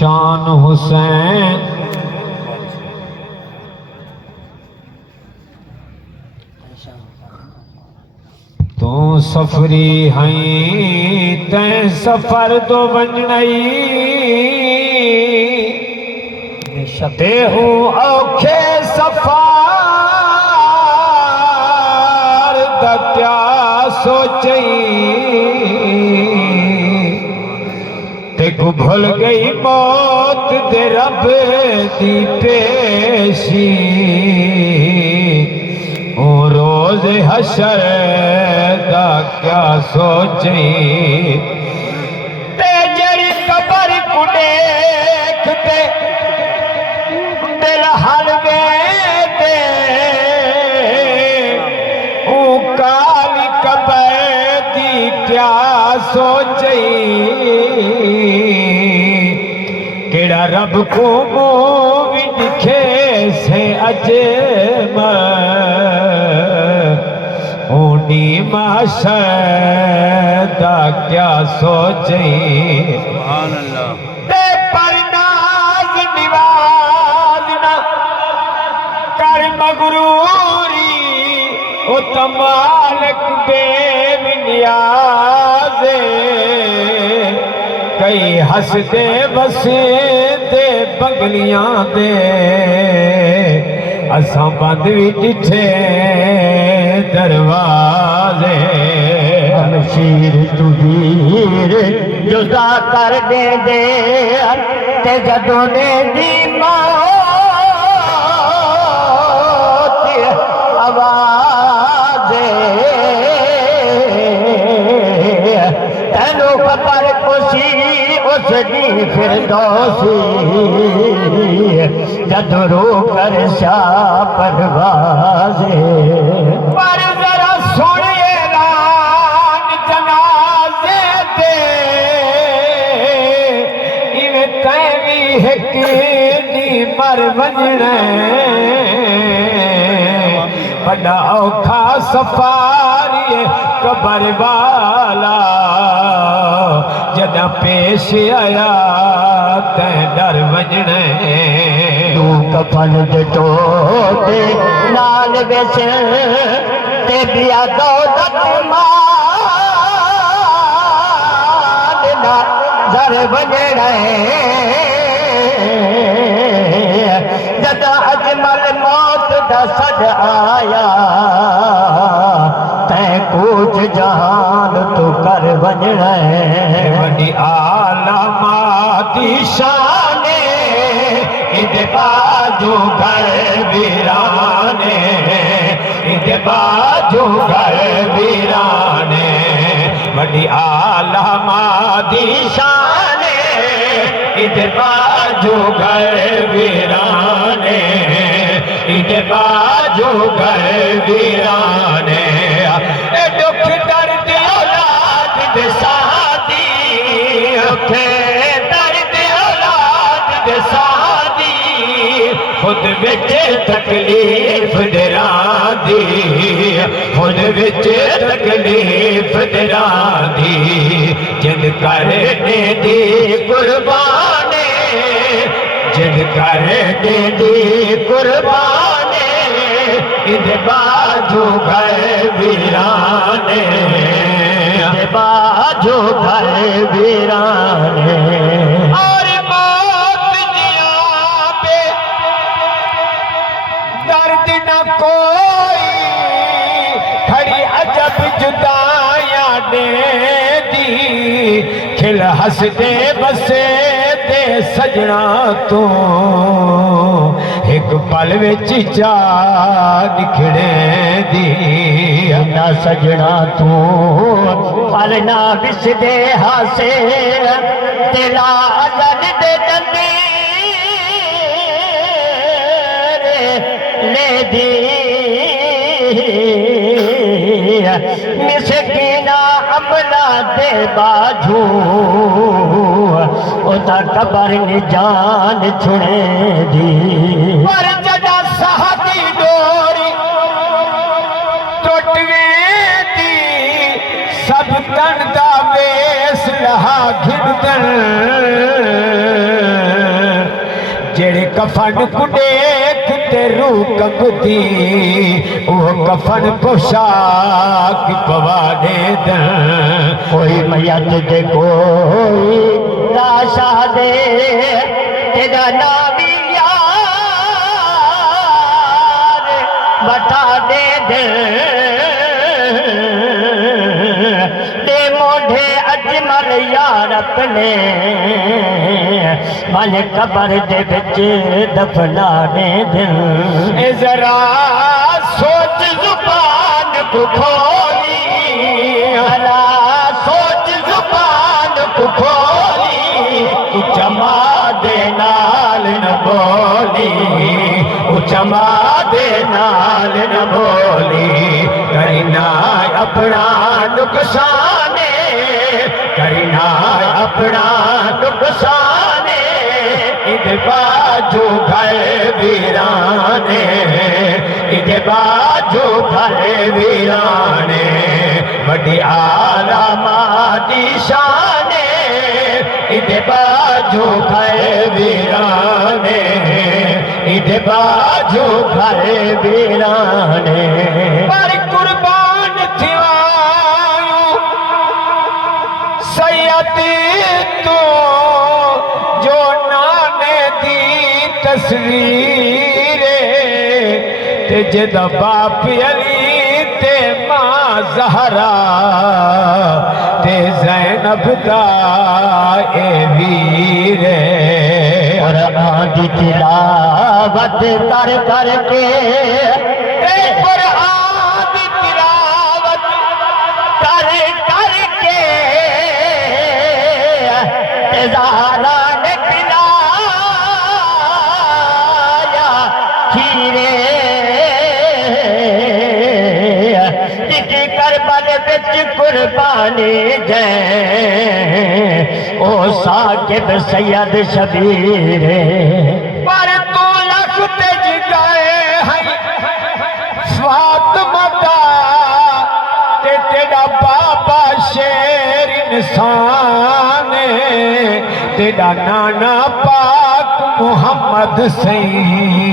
शान हुसैन तू सफरी हई तैं सफर तो बनई ते हूँ औखे सफार दा क्या सोचई ते को भूल गई मौत दे रब दी पेशी ओ रोज हशर दा क्या सोचई ते जड़ी कबर को देखते दिल हलवे दे ओ काली कबर दी क्या सोचई केड़ा रब को भी दिखे से अजम ऊनी माशदा क्या सोचई सुभान अल्लाह ते पर नाज निवाज ना कर मगरूरी ओ तमालक बेनियाज़े कई हसदे बसदे बंगलियां दे असां बंद भी डिठे दरवाजे शमशीर तुहीर जुदा कर दे ते जदों दे दी मौत आवाज़े तैनू खबर खुशी उस दी फिरदौसी जदों रो कर शाह परवाज़े पर जरा सुन ऐलान जनाजे दे इवें तैं भी हिक दी मर वञणे बड़ा औखा सफारी कबर वाला जदा पेश आया तैं डर वञणे तू कफन दे टोटे नाल बेच ते बिया दौलत माल ना जर वजड़े जदा अजमल मौत दा सद आया तैं कुछ जहान तू कर वजड़े वडी आलमाती शाने इदे बाजू घर वीराने इदे बाजू घर वीराने वडी आलमाती शाने इदे बाजू घर वीराने इदे बाजू घर वीराने ए दुख दर्द औलाद दे सादी उठे दर्द औलाद दे सादी खुद विच तकलीफ डरांदी खुद विच तकलीफ डरांदी जिन करने दी कुर्बाने जिन करने दी कुर्बाने इदे बाजू घर वीराने इदे बाजू घर वीराने और मौत जियां पे दर्द न कोई खड़ी अजब जुदाइयां दे दी खिल हसदे बसे दे सजना तू एक पल विच जा निखड़े दी ना सजना तू पल ना विसदे हासे तेला अजन दे दंदी ले दी मिसकीना अमला दे बाजू उता कबर ने जान छुड़े दी पर जदा साहदी डोरी टुट वेंदी सब तन दा वेस लहा घिड़दन कफन को देख ते रूह कंबदी वो कफन पोशाक पवा दे दे कोई मैयत दे कोई लाशा दे तेरा नाम यार बता दे दे मोढ़े अजमल यार अपने मन कबर दे बिच दफनाने दे जरा सोच जुबान को खोली हला सोच जुबान को खोली चमा दे नाल न बोली चमा दे नाल न बोली करना अपना नुकसाने करना अपना नुकसाने इधर बाजू घर वीराने इधर बाजू घर वीराने बड़ी आलामाती शाने इधर बाजू घर वीराने इधर बाजू घर वीराने पर कुर्बान थिया सैयदी तो जो नाने दी तस्वीर ते जदा बाप अली ते मां ज़हरा ते ज़ैनब दा ए वीर और आज तिलावत कर करके कुरान दी तिलावत कर करके ज़हरा ने पिलाया खीरे जिकी करबल बिच कुर्बानी जै ओ साकिब सैयद शबीर पर तू लख तेज गए हैं फातिमा दा ते तेरा बाबा शेर इंसान तेरा नाना पाक मुहम्मद सही